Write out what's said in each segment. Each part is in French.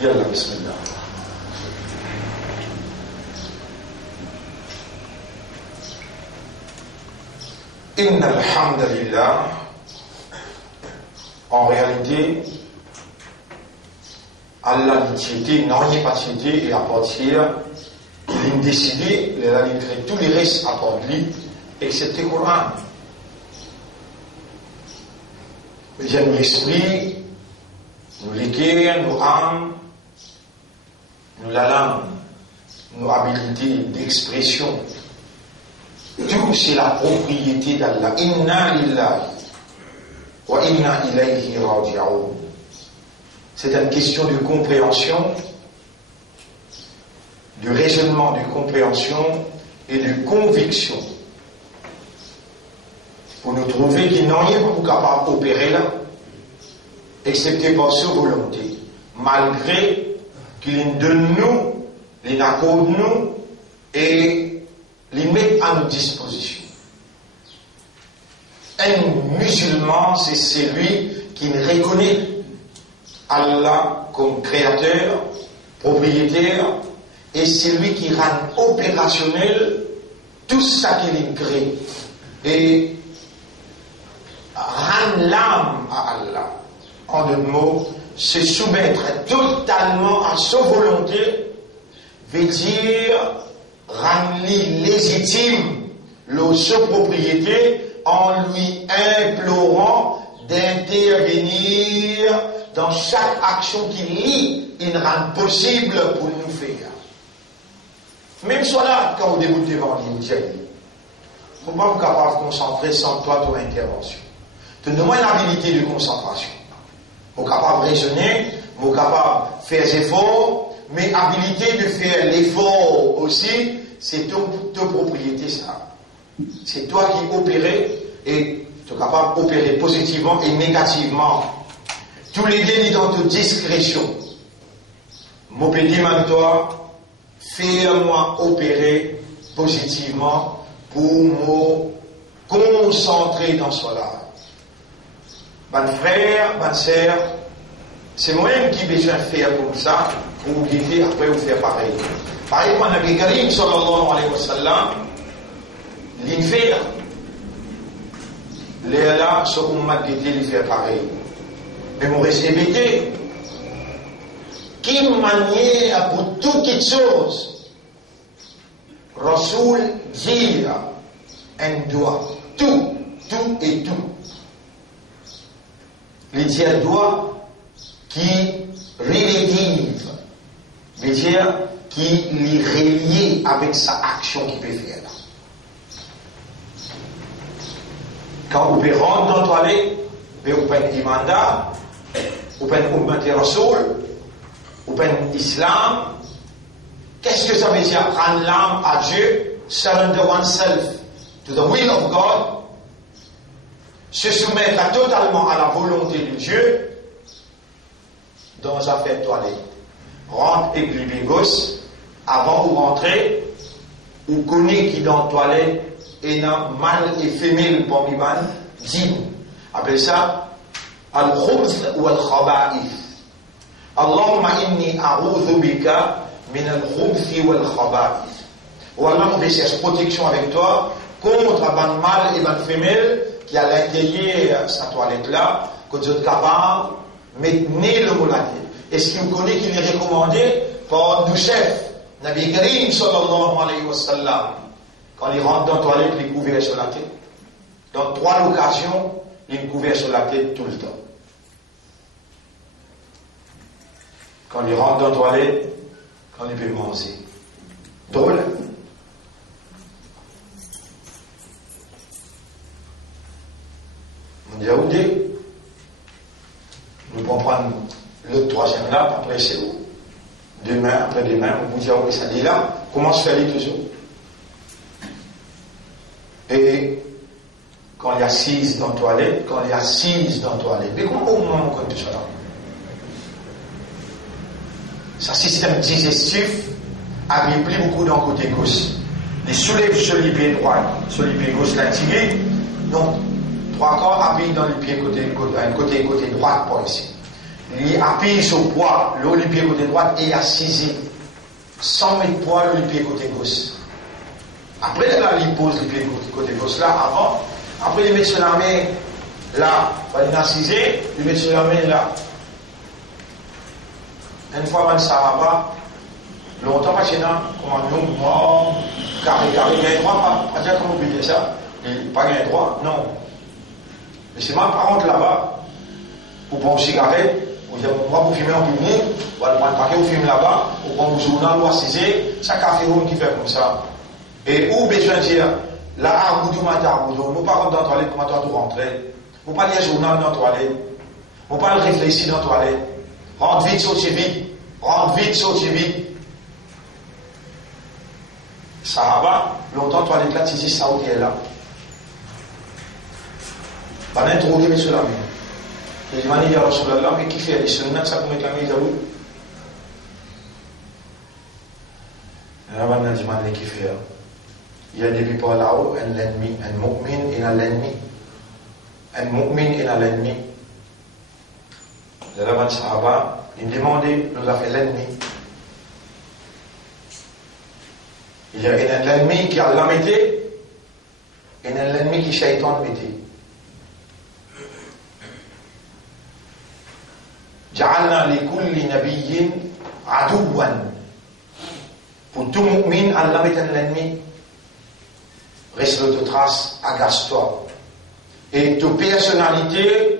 Yallah, bismillah. Inna alhamdulillah. En réalité, Allah l'utilité, non, il n'y a pas d'utilité, et à partir, il a décidé, il a créé tous les restes à part lui, excepté le Coran. Il y a l'esprit, nous l'équerre, nos âmes, nous la langue, nos habilités d'expression. Tout c'est la propriété d'Allah. Inna lillahi wa inna ilayhi raji'un. C'est une question de compréhension, de raisonnement, de compréhension et de conviction. Pour nous trouver qu'il n'y a rien pour capable d'opérer là, excepté par sa volonté, malgré qu'il donne nous, il accorde nous et les met à nos dispositions. Un musulman, c'est celui qui reconnaît Allah comme créateur, propriétaire, et c'est lui qui rend opérationnel tout ça qu'il crée et rend l'âme à Allah. En d'autres mots, se soumettre totalement à sa volonté veut dire rendre légitime sa propriété en lui implorant d'intervenir dans chaque action qui lie et rend possible pour nous faire. Même soit là, quand vous débutez devant l'île, il ne faut pas vous capable de concentrer sans toi ton intervention. Tu donnes une habilité de concentration. Vous êtes capable de raisonner, vous êtes capable de faire des efforts, mais habilité de faire l'effort aussi, c'est ta propriété, ça. C'est toi qui opérais et tu es capable d'opérer positivement et négativement. Tous les délits dans ta discrétion. Mon petit toi, fais-moi opérer positivement pour me concentrer dans cela. Mon frère, ma soeur, c'est moi-même qui ai besoin de faire comme ça pour vous guider après vous faire pareil. Pareil pour Nabi Karim sallallahu alayhi wa sallam, l'infère, les là, ce qu'on m'a dit de faire pareil. Mais vous répétez, quelle manière pour toute chose, Rasoul dit un doigt, tout et tout. Il dit un doigt qui relative, veut dire qui est relié avec sa action qu'il peut faire. Quand vous pouvez rentrer dans la toilette, vous pouvez imanda, vous pouvez augmenter Rasoul, vous pouvez islam. Qu'est-ce que ça veut dire? Rendre l'âme à Dieu, surrender oneself to the will of God, se soumettre totalement à la volonté de Dieu dans la fête toilette. Rentre et glibigos, avant de rentrer, vous connaissez qui dans la toilette et dans mâle et femelle pour m'y dîme. Appelle ça al-khubz ou al-khaba'ith. Allahumma inni a'udhu bika min al-khubzi wal khaba'ith. Ou Allah, on cherche protection avec toi contre un mâle et une femelle qui à l'intérieur de sa toilette là, que tu es capable de mettre le mot là. Est-ce que vous connaissez qu'il est recommandé par nos chefs, Nabi Karim sallallahu alayhi wa sallam, quand il rentre dans la toilette, il est couvert sur la tête. Dans 3 occasions, il est couvert sur la tête tout le temps. Quand il rentre dans la toilette, quand il peut manger. Drôle. On dit à Oudé, nous pouvons prendre le 3e là, après c'est où? Demain, après-demain, on vous dit à ça dit là, comment se fait toujours? Et quand il y a 6 dans la toilette, mais comment au moment on compte tout ça là? Sa système digestif affaiblit beaucoup dans le côté gauche. Il soulève sur le pied droit, sur le pied gauche l'intérieur, donc 3 corps appuient dans le pied côté droit, pas ici. il appuie sur le poids, le pied côté droit et assise. 100 mètres poids, le pied côté gauche. Après, là, il pose le pied côté gauche là, avant. Après, il met sur la main là, il a assisé, il met sur la main là. Une fois, ça va, longtemps, parce que comme un homme, carré, il y a un droit, pas dire comment on peut dire ça. Il pas un droit, non. Mais c'est ma parente là-bas, pour prendre une cigarette, moi pour fumer en public, ou prendre un paquet, ou fumer là-bas, ou prendre un journal, ou assiser, ça café rouge qui fait comme ça. Et où besoin de dire, là, à bout du matin, nous pas rentrer dans la toilette, comment toi tu rentrer. Vous pas lire un journal dans la toilette. Vous pas le réfléchir dans la toilette. Rentre vite, sautez vite. Rentre vite, sautez vite. Sahaba, longtemps toilette là, tu dis ça où tu es là. Pas d'introduire sur la main. Il m'a dit, Rasulallah, mais qui fait les sunnats, ça pour mettre la main, il a où? Là, on a dit, mais qui fait? Il y a des people là-haut, un ennemi, un mu'min et un ennemi. Un mu'min et un ennemi. De la Sahaba, il demandait, nous a fait l'ennemi. Il y a un ennemi qui Allah mettait et un ennemi qui Shaitan mettait. Ja'alna li kulli nabiyyin adouwan. Pour tout mu'min, Allah met un ennemi. Reste de trace, agace-toi. Et ta personnalité,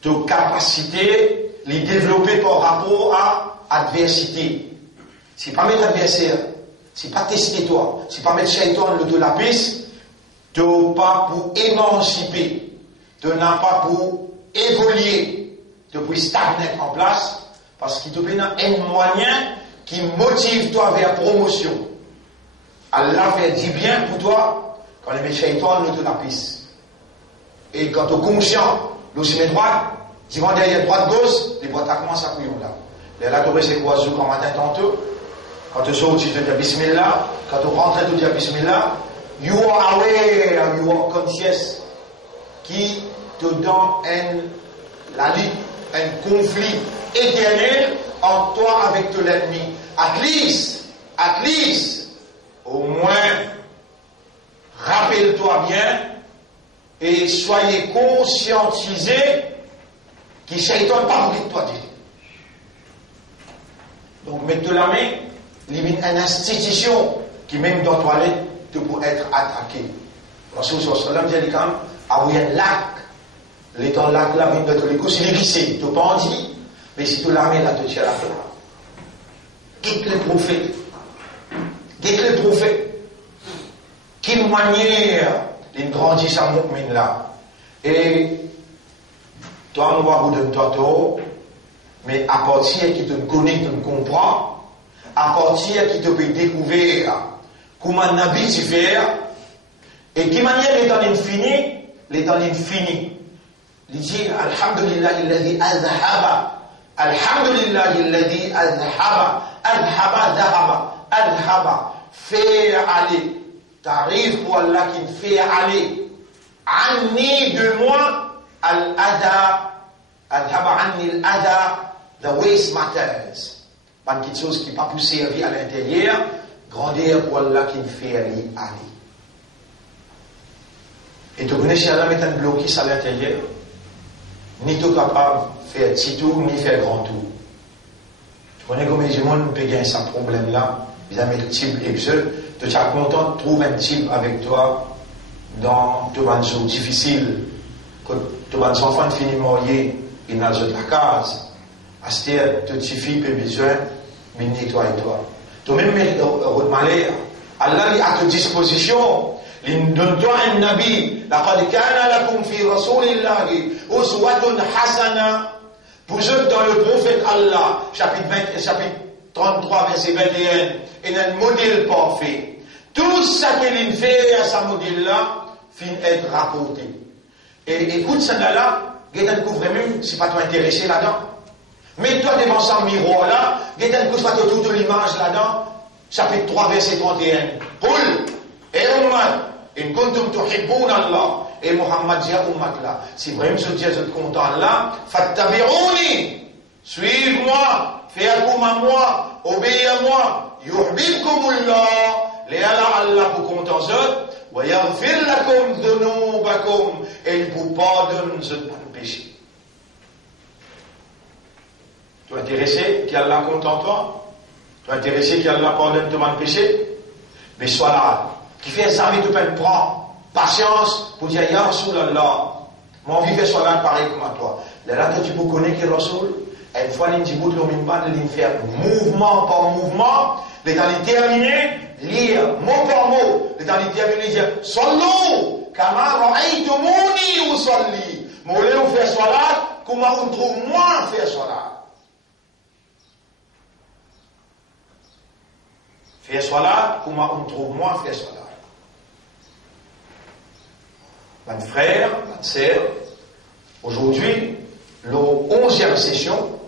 ta capacité, les développer par rapport à adversité. C'est pas mettre adversaire, c'est pas tester toi, c'est pas mettre Shaitan le de la piste, tu n'as pas pour émanciper, tu n'as pas pour évoluer, tu peux stagner en place, parce qu'il te donne un moyen qui motive toi vers promotion. Allah fait du bien pour toi quand il met Shaitan le de la piste. Et quand tu es conscient, le chemin droit, tu vas derrière droite-gauche, les boîtes commencent à couillon là. Les là, tu restes quoi, quand matin tantôt. Quand tu sors, tu te dis Bismillah. Quand tu rentres, tu te dis Bismillah. You are aware, you are conscious. Qui te donne la lutte, un conflit éternel entre toi avec l'ennemi. At least, au moins, rappelle-toi bien et soyez conscientisés qui Shaitan pas voulu de toi dire. Donc, mettre la main, limite une institution qui, même dans la toilette, te peut être attaquée. Rasul sallallahu alayhi wa sallam dit il y a un lac. L'étant lac là, il doit te l'écouter, il est glissé. Tu n'as pas en dit, mais si tu la main là, tu tiens la fin. Guette les prophètes. Quelle manière ils grandissent à mu'min là. Et toi, on va vous donner toi, mais à partir qui te connaît, tu te comprends, à partir qui te peut découvrir comment Nabi tu fais, et qui manière les temps infini, il dit Alhamdulillah alladhi azhaba, Alhamdulillah alladhi azhaba, azhaba, fait aller. T'arrives pour Allah qui me fait aller. Anni de moi, al-ada, al-haba anni al-ada, the waste matters. Pas quelque chose qui n'est pas pour servir à l'intérieur, grandir pour Allah qui me fait aller. Et tu connais si Allah met un blocus à l'intérieur, ni tu es capable de faire petit tour, ni faire grand tour. Tu connais comment les gens peuvent gagner ce problème-là, ils ont mis le type exode. Tu es content de trouver un type avec toi dans tes jours difficiles, que tes enfants finissent mourir, ils n'ont pas la case. C'est-à-dire, tu suffis, tu as besoin, mais nettoie-toi. Toi-même, malheur, Allah est à ta disposition. Il donne-toi un nabi. لَقَدْ كَانَ لَكُمْ فِي رَسُولِ اللَّهِ أُسْوَةٌ حَسَنَةٌ. Pour eux, dans le prophète Allah, chapitre 33, verset 21, il y a un modèle parfait. Tout ce qu'il fait à ce modèle-là, finit être rapporté. Et écoute, ça là, Gaëtan couvre même, si pas toi intéressé là-dedans. Mets-toi devant ce miroir-là, Gaëtan couvre pas toute l'image là-dedans. Chapitre 3, verset 31. Qul, et ummat, in kuntum tuhibbun Allah. Et Muhammad dit à ummat là, si vraiment ce Dieu est content là, fattabi'ouni. suivez-moi, faites comme à moi, obéissez à moi, yuhbibkumullah, les Allah pour content wa yaghfir lakum dhunubakum, et il vous pardonne vos péchés. Tu es intéressé qu'Allah content toi? Tu es intéressé qu'Allah pardonne tes péchés? Mais sois là, qui fait ça, tu peux prendre patience pour dire Ya Rasulallah, mon vie fait soit là pareil comme à toi. Là que tu peux connaître que Rasul, une fois qu'il dit bout de l'omimban, il fait mouvement par mouvement, l'état terminé, lire mot par mot, l'état terminé, dire Sallu, kama ra'aytumuni usalli. Moulé ou faire salat, comment on trouve moi faire salat? Faire salat, comment on trouve moi faire salat? Mes frères, mes sœurs, aujourd'hui, la 11e session,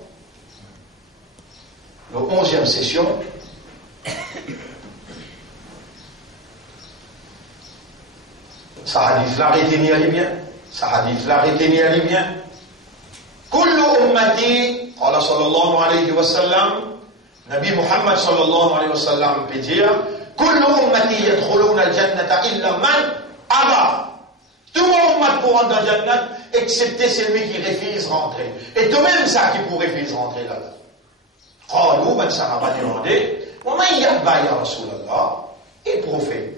ça hadith-là retenir bien, Kullu ummati, qala sallallahu alayhi wa sallam, Nabi Muhammad sallallahu alayhi wa sallam peut dire, Kullu ummati yadkhuluna al-jannata illa man aba. Tout le monde pour rentrer dans le Jannat, excepté celui qui refuse rentrer. Et toi-même, ça qui pour refuser rentrer là-bas. Qalou, ben ça n'a pas demandé. Wa man yahba ya Rasulallah, et prophète,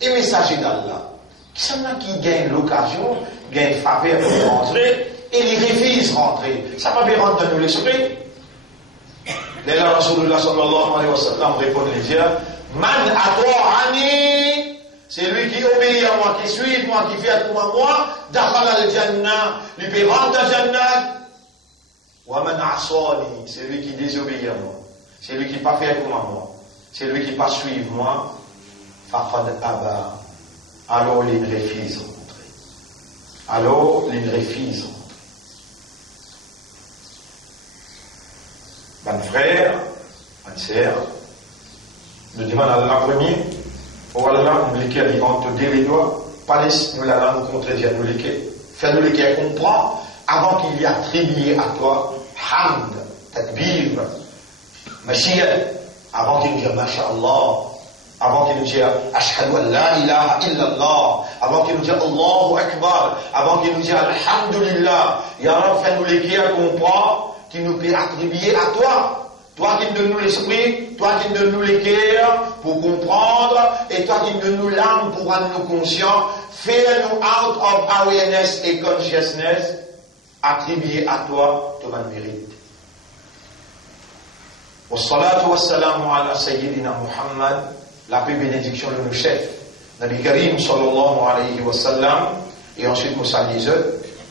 et messager d'Allah, qui gagne l'occasion, gagne faveur pour rentrer, et il refuse rentrer. Ça va bien rentrer dans nous l'esprit. Là, Rasulullah sallallahu alayhi wa sallam répond les dire, man ato'ani, c'est lui qui obéit à moi, qui suit moi, qui fait comme à moi, dakhala al-jannah, lui peut rentrer dans le jannat. Wa man asani, c'est lui qui désobéit à moi, c'est lui qui ne pas fait comme à moi, c'est lui qui ne pas suivre moi, faqad aba, alors il refuse rentrer. Mon frère, ma sœur, nous demandons à Allah premier, oh Allah, nous l'équer, il va te dire les doigts, pas laisser nous la langue contredire, nous l'équer, fais-nous l'équer comprendre, avant qu'il y ait attribué à toi, hamd, tadbir, mashiach, avant qu'il nous dise masha'Allah, avant qu'il nous dise ashhadu an la ilaha illallah, avant qu'il nous dise Allahu Akbar, avant qu'il nous dise alhamdulillah, ya Rab, fais-nous l'équer comprendre, qui nous peut attribuer à toi. Toi qui donnes nous l'esprit, toi qui donnes nous les cœurs pour comprendre, et toi qui donnes nous l'âme pour rendre nous conscients, fais-nous out of awareness et consciousness, attribuer à toi ton mérite. Wassalatu wassalamu ala sayyidina Muhammad, la paix bénédiction de nos chefs, Nabi Karim sallallahu alayhi wa sallam, et ensuite Moussa disait,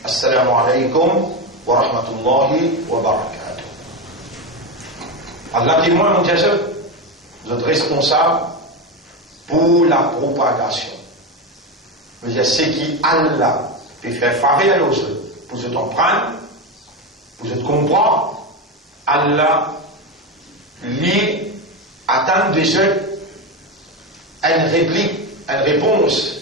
assalamu alaykum wa rahmatullahi wa barakatuh. Allah témoin, mon Dieu, vous êtes responsable pour la propagation. Vous dire ce qui Allah peut faire faveur à nous, pour se comprendre, pour se comprendre, Allah lui attend de jeux une réplique, une réponse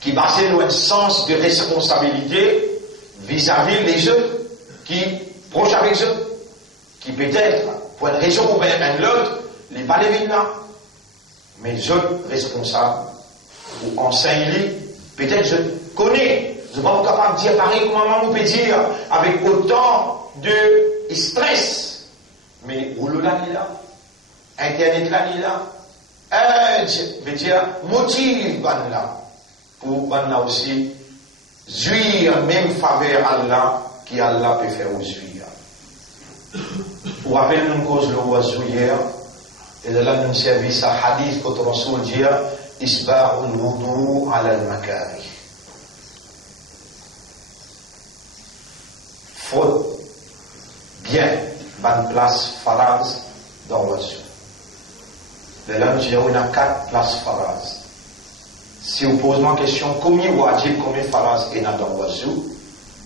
qui base sur un sens de responsabilité vis-à-vis des jeux qui proches avec eux, qui peut-être pour une raison ou bien une autre, les pas les là. Mais je responsable pour enseigner, peut-être je connais, je ne suis pas capable de dire pareil comme maman peut dire, avec autant de stress. Mais au là il est là, Internet là il est là, je veux dire, motive là, pour là aussi, jouir même faveur à Allah, qui Allah peut faire aux jouir. Pour rappeler une cause le oiseau hier, et de là nous service à hadith que le Rasoul dit Isba'ul wudu ala al-makari. Faut bien bonne place faraz dans l'oiseau. De là nous avons 4 places faraz. Si vous posez ma question, combien wajib, combien faraz est dans l'oiseau,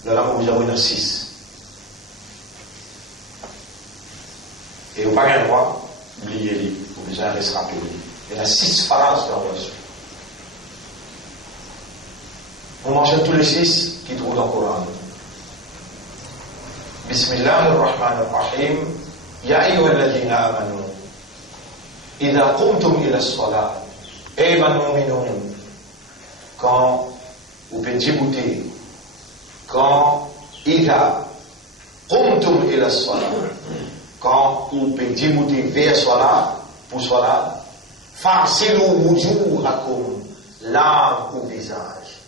de là nous avons 6. Et vous n'avez pas le droit d'oublier, vous besoin de se rappeler. Il y a 6 phrases dans l'oiseau. On mentionne tous les 6 qui trouvent dans le Coran. Bismillahirrahmanirrahim. Ya ayyuhalladhina amanu. Idha qumtum ila as-salat. Eh man mu'minun. Quand vous pédibouté, quand idha qumtum ila as-salat. Quand vous pédibouté vers salat, pour salat, farsilu wujuhakum, lave au visage.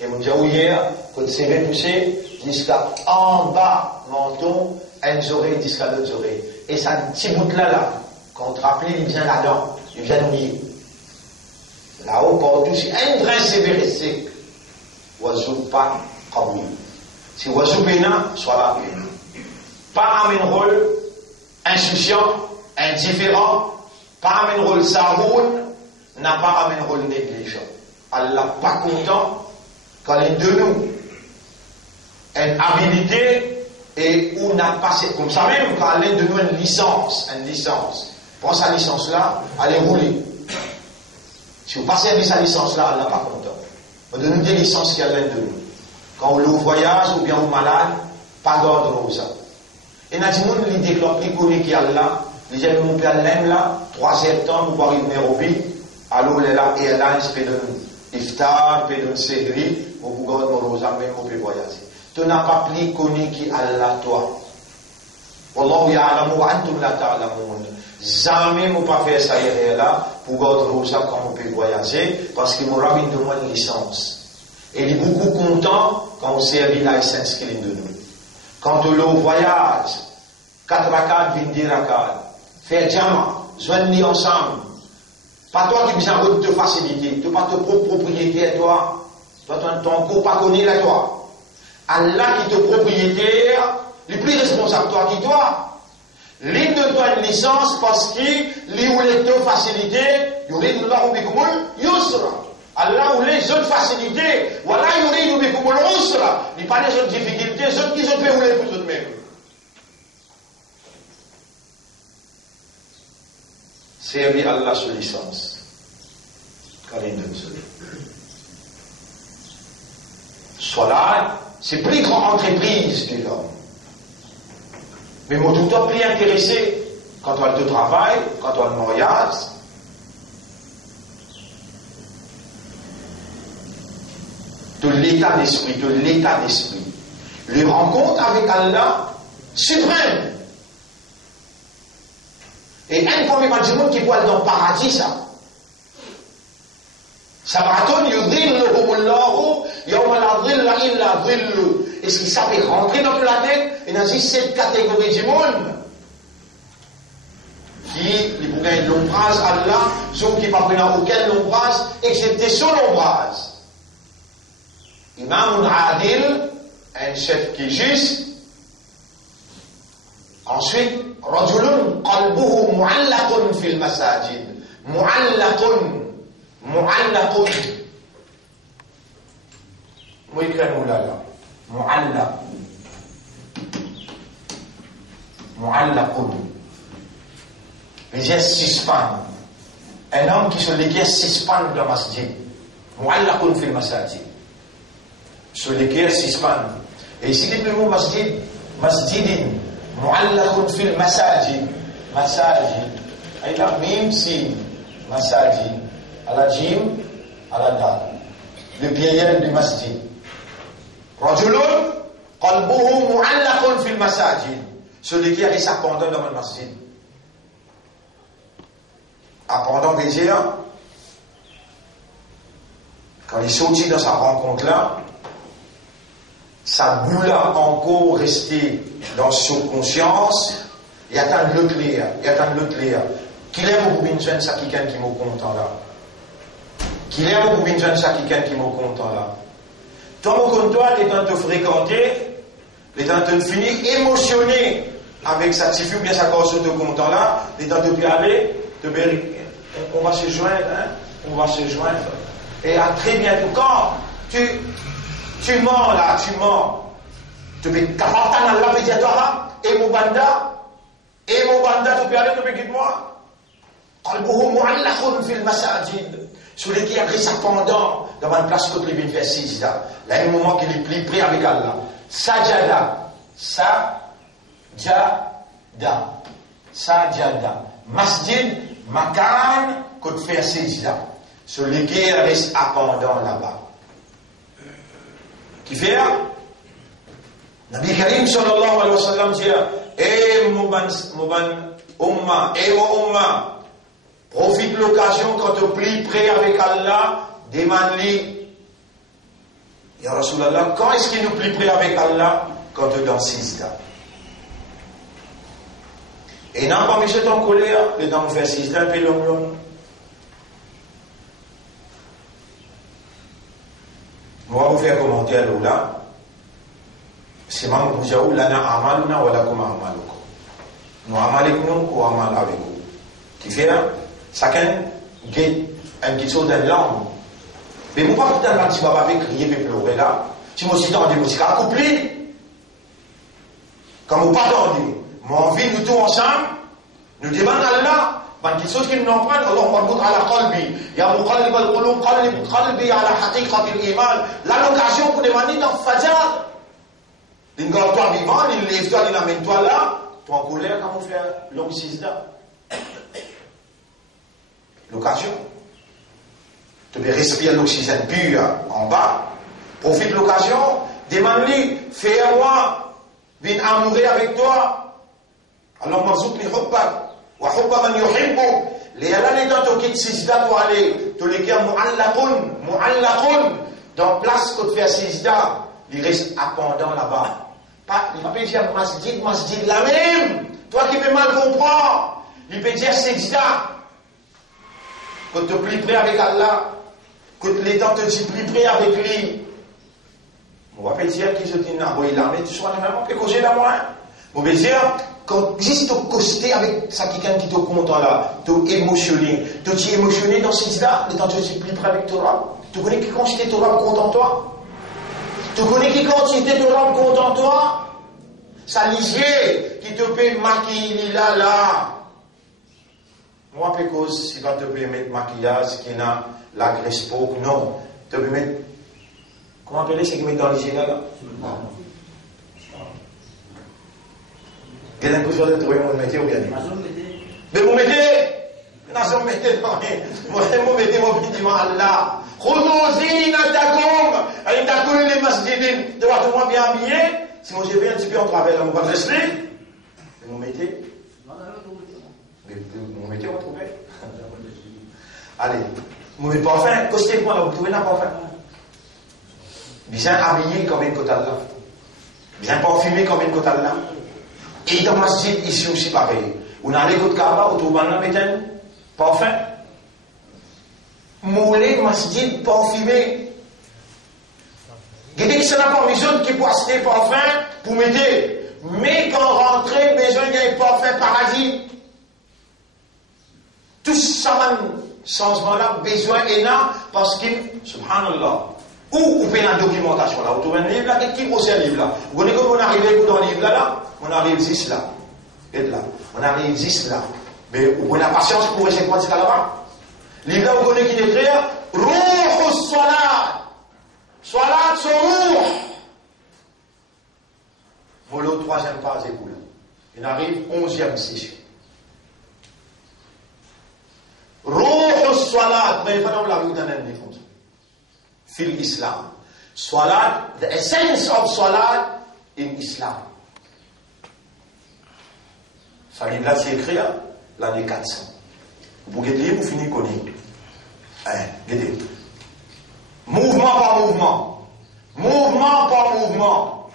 Et mon dieu hier, quand c'est repoussé jusqu'à en bas, menton, elles oreilles jusqu'à l'autre oreille. Et ça, petit bout là, quand on te rappelle, il vient là-dedans, il vient nous lier. Là-haut, partout, si un grain sévère sec, oiseau pas comme lui. Si oiseau bénin, soit là. Pas un rôle insouciant, indifférent, pas un rôle saroun, n'a pas un rôle négligent. Allah pas content quand l'un de nous une habilité et où n'a pas comme ça même quand l'un de nous une licence, prend sa licence là, allez rouler. Si vous passez sa licence là, Allah pas content. On donne des licences qu'il y a l'un de nous. Quand on est au voyage ou bien au malade, pas d'ordre ça. Et n'a dit l'idée que l'on connaît qu'il y a là, les gens mon père l'aime là, 3 septembre, vous voyez une Nairobi, alors elle est là et elle a un peu de iftar, peu de série, vous pouvez garder mon rosa, même vous pouvez voyager. Tu n'as pas plus connu qui Allah toi. Wallahu ya'lamu wa antum la ta'lamun. Jamais vous pas faire ça hier là, pour garder rosa quand vous pouvez voyager, parce que mon rabbi demande une licence. Et il est beaucoup content quand on servit la essence qu'il est de nous. Quand on est au voyage, 4 rakats, 20 rakats, faire diamant, joindre ensemble. Pas toi qui as besoin de te faciliter, tu n'as pas te propriété à toi. Toi, ton corps pas connu à toi. Allah qui te propriétaire, le plus responsable toi qui toi. L'une de toi une licence parce qu'il voulait te faciliter, yuridullahu bikumul yusra. Allah voulait les autres facilités, voilà yuridu bikumul usra. Il pas les autres difficultés, les autres qui ont fait pour eux-mêmes. Servir Allah sous licence. Salat, c'est plus grande entreprise de l'homme. Mais moi, tout le temps plus intéressé quand on a le travail, quand on a le mariage. De l'état d'esprit, Les rencontres avec Allah suprême. Et un premier quand du monde qui voit dans le paradis, ça. Sabatun yudhilluhumullahu yawma la dhilla illa dhillu. Est-ce qu'il s'appelle rentrer dans la tête? Et dans cette catégorie du monde qui, les bougains de l'ombrage, Allah, ceux qui ne parviennent aucun ombrage, excepté son ombrage. Imam Adil, un chef qui est juste. Ensuite, rajulun qalbuhu mu'allaqun fil masajid. Mu'allaqun. Mu'allaqun. Moi, il Mu'allaq. Mu'allaqun. Les gestes suspendent. Un homme qui sur les gestes suspendent dans le masjid. Mu'allaqun fil masajid. Sur les gestes suspendent. Et ici, le mot masjid, masjidin. Mu'allaqun fil masajid. Masajid. Il a même signe. Masajid. À la jim, à la dal. Le pluriel du masjid. Rajulun, qalbuhu mu'allaqun fil masajid. Celui qui a sa pendant dans le masjid. Pendant veut dire, quand il sortit dans sa rencontre-là, sa boule a encore resté dans son conscience, il attend de l'autre lire, Qu'il aime beaucoup bien jeune, ça quelqu'un qui m'a content là. Qu'il aime beaucoup bien jeune, ça quelqu'un qui m'a content là. Tant que toi, les temps de fréquenter, les temps de finir émotionné avec sa petite fille ou bien sa grosse de content là, les temps de plus aller, on va se joindre, hein, on va se joindre. Et à très bientôt, quand tu mens là, tu peux capable d'en aller là, et mon banda, tu peux aller, tu peux quitter-moi. Qalbuhu mu'allaqun fil masajid. Celui qui a pris sa pendant devant une place que les faire sijda. Là, il y a un moment qu'il est plus près avec Allah. Sajada. Jada. Sajada. Masjid, makan, qu'on fait sejda. Celui qui reste appendant là-bas. Qui fait? Nabi Karim sallallahu alayhi wa sallam dit, Mouban Umma, Umma, profite de l'occasion quand tu pries, prie avec Allah, demande-lui. Ya Rasulallah, quand est-ce qu'il nous prie, prie avec Allah? Quand tu es dans Sijda. Et non, pas monsieur ton colère, les dents faire Sijda, puis long. On va vous faire commentaire là. C'est même pour dire, lana amaluna wala kuma amalukum. Nous amaliknum ou amal avec vous. Qui fait, chacun gagne un petit chose dans l'âme. Mais vous pas tout un petit baba avec crier et pleurer là. Si moi aussi dans des musiques accouplées, quand vous pas entendu, mais envie nous tous ensemble, nous demandons à Allah. Ban quelque chose qui nous en prend, Allah marbout ala qalbi. Ya muqallib al-qulub, qalbi ala haqiqat al-iman. La location pour demander dans Fajr. L'ingarde-toi vivant, l'élève-toi, l'amène-toi là. Toi en colère, comment faire l'homme Sijda? L'occasion. Tu peux respirer l'oxygène pur en bas. Profite de l'occasion. Demande-lui, fais-moi, viens amourer avec toi. Alors, marzouk li hubbak. Wa hubba man yuhibbu. Les Allah dans ton kit Sijda pour aller. Tu les gars mu'allaqun. Dans place que tu fais Sijda. Il reste appendant là-bas. Il ne peut pas dire masjid la même. Toi qui peux mal comprendre. Il peut dire Sijda. Quand tu pries près avec Allah. Quand les temps te dit prie près avec lui. On va pas dire qu'il se dit non, il a mis, tu sois vraiment fait causer la moi. On va dire, quand juste au costé avec ça quelqu'un qui te content là, tu émotionné, tu es émotionné dans Sijda, les temps te dit prie près avec Torah. Tu connais qui quand j'étais Torah content toi? Tu connais qui quand j'étais Torah content toi? Ça lisier qui te peut maquiller là. Moi, parce si quand tu peux mettre maquillage, qui n'a la graisse pour, non. Tu peux mettre. Comment appeler ce qui met dans les yeux là? Il y a l'impression de trouver mon métier ou bien? Mais vous mettez? Non, mettez, non. Vous mettez mon petit mal là. Khoudouzin atakoum. Aïe, takoum les masjidin. Tu vois, tout le monde bien habillé. Si moi j'ai fait un petit peu en travers, on va rester. Mais vous mettez? Mais mon métier, on va trouver. Allez, vous mettez pas fin, costez-moi là, vous trouvez là pas fin. Bien habillé comme une côte là. Bien parfumé comme une côte là. Et dans le masjid, ici aussi pareil. On a les côtes Kaaba, on trouve là, mettez parfum. Moulé, masjid, parfumé. Guédé qui s'en a pas besoin qui peut acheter parfum pour mettre. Mais quand rentrer, besoin d'un parfum paradis. Tout ça, changement-là, besoin est là, parce que, subhanallah, où fait la documentation là? Vous trouvez un livre là? Qui pose un livre là? Vous connaissez comment on arrive dans le livre là? On arrive 10 là. Et là. On arrive 10 là. Mais vous avez la patience pour essayer de prendre ça là-bas? Livre là, vous connaissez qui écrit? Ruh salat. Salat sur ruh. Voilà le troisième pas, c'est cool. Il arrive 11e session. Ruh salat. Mais il faut la rue d'un ennemi comme ça. Fil Islam. Salat, the essence of Salat in Islam. Ça livre là, c'est écrit l'année 400. Vous pouvez lire, vous finissez connaître. Regardez. Mouvement par mouvement. Mouvement par mouvement.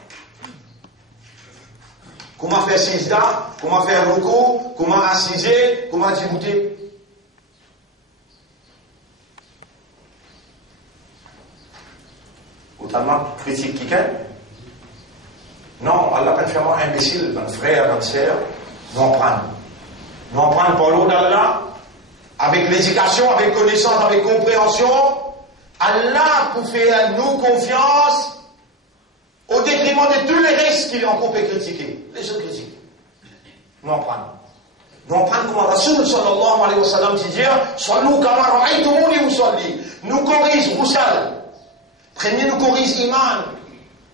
Comment faire Sijda, comment faire Ruku, comment assiser, comment djibouter. Autrement, critique quelqu'un. Non, Allah peut faire moi imbécile, un frère, une sœur. Nous en prendre. Nous en prendre par l'eau d'Allah, avec l'éducation, avec connaissance, avec compréhension. Allah pour faire nous confiance au détriment de tous les risques qu'il en peut critiquer. Les autres critiquent. Nous en prendre. Nous en prendre comme Rasoul sallallahu alayhi wa sallam dit Sallu kama ra'aytumuni usalli. Nous corrige Roussal. Premier nous corrige Iman.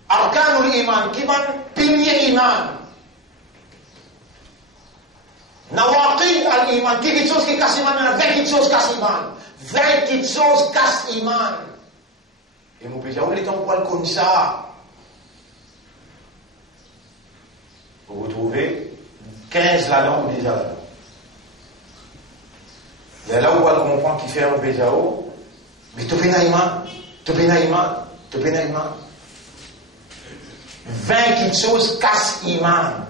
Arkanul Iman. Qui va pilier Iman. Nawaqid al-iman. Quelque chose qui casse iman, 20 quelque chose casse iman. 20 quelque chose casse iman. Et mon péché, où est-ce qu'on parle comme ça? Vous retrouvez 15 là-dedans ou déjà là-dedans. Il y a là où on comprend qu'il fait un péjao, mais tu peux iman, tu peux iman, tu peux iman. 20 quelque chose casse iman.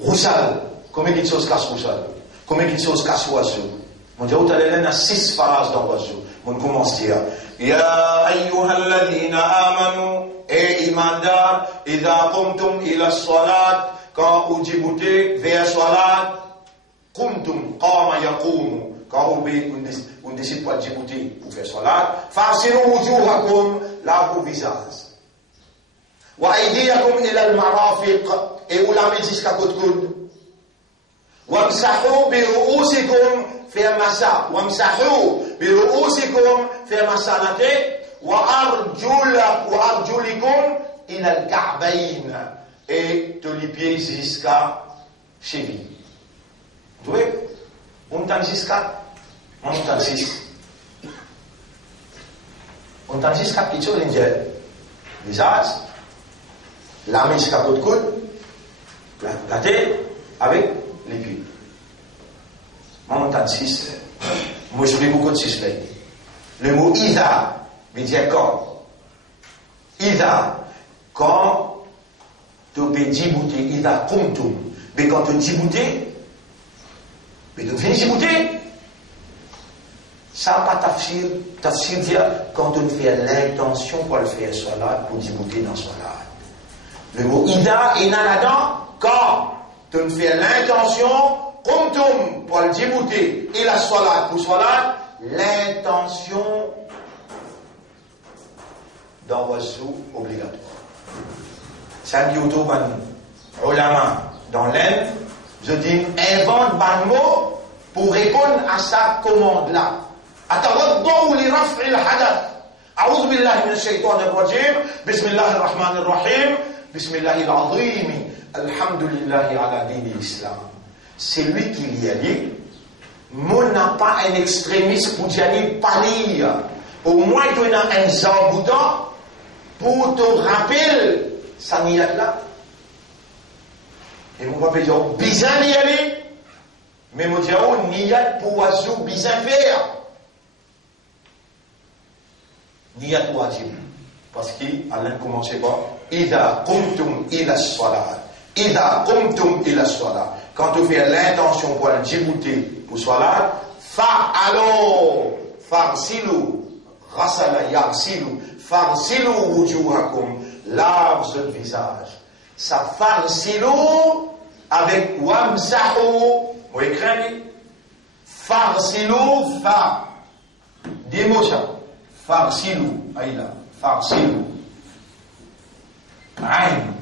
Roussal, combien quelque chose casse Roussal? Combien quelque chose casse oiseau? Mon Dieu, tu as 6 phrases dans l'oiseau. On commence à dire, Ya ayyuhalladhina amanu, et imandar, idha qumtum ila salat, quand vous djiboutez vers salat, qumtum qama yaqumu, quand on décide pas de djibouter pour faire salat, farsilu wujuhakum, lave vos visages. Wa aydiyakum ila al-marafiq, et vous la mettez jusqu'à votre coude. Wamsahu bi ru'usikum, faire massa. Wamsahu bi ru'usikum, faire massa la tête. Wa arjulikum ila al-ka'bayn, et te les pieds jusqu'à cheville. Vous voyez? On t'en jusqu'à, on t'en six. On t'en jusqu'à quelque chose, visage, la main jusqu'à votre coude, la tête, avec les pieds. Moi, on t'en six. Moi, je fais beaucoup de suspects. Le mot Ida veut dire quand. Ida, quand tu peux djibouter, Ida kumtum. Mais quand tu djibouter, mais tu finis djibouter. Ça n'a pas tafsir. Tafsir dire quand on fait l'intention pour le faire salat, pour djibouter dans salat. Le mot Ida est là-dedans quand tu fais l'intention, kumtum pour le djibouter, et la salat pour salat, l'intention dans l'oiseau obligatoire. Ça dit autour de ulama dans l'Inde, je dis invente un mot pour répondre à sa commande-là. Atawaddaw li raf'i al-hadath. A'udhu billahi minash shaitanir rajim. Bismillahir rahmanir rahim. Bismillahil azim. Alhamdulillahi ala dini l'islam. C'est lui qui l'y a dit. Moi n'a pas un extrémiste pour dire pas lire. Au moins tu as un zamboudan pour te rappeler sa niyat là. Et mon papa dit bizarre y aller. Mais mon dieu niyat pour oiseau bizarre faire. Niyat wajib. Parce qu'Allah ne commençait pas. Ida qumtum ila salat. Ida qumtum ila salat. Quand tu fais l'intention pour le djibouter pour salat, fa'alo, farsilu, rasala yarsilu, farsilu wujuhakum, lave votre visage. Ça farsilu avec wamsahu, vous écrivez, farsilu, fa, des mots ça, farsilu, aïla, farsilu, aïn,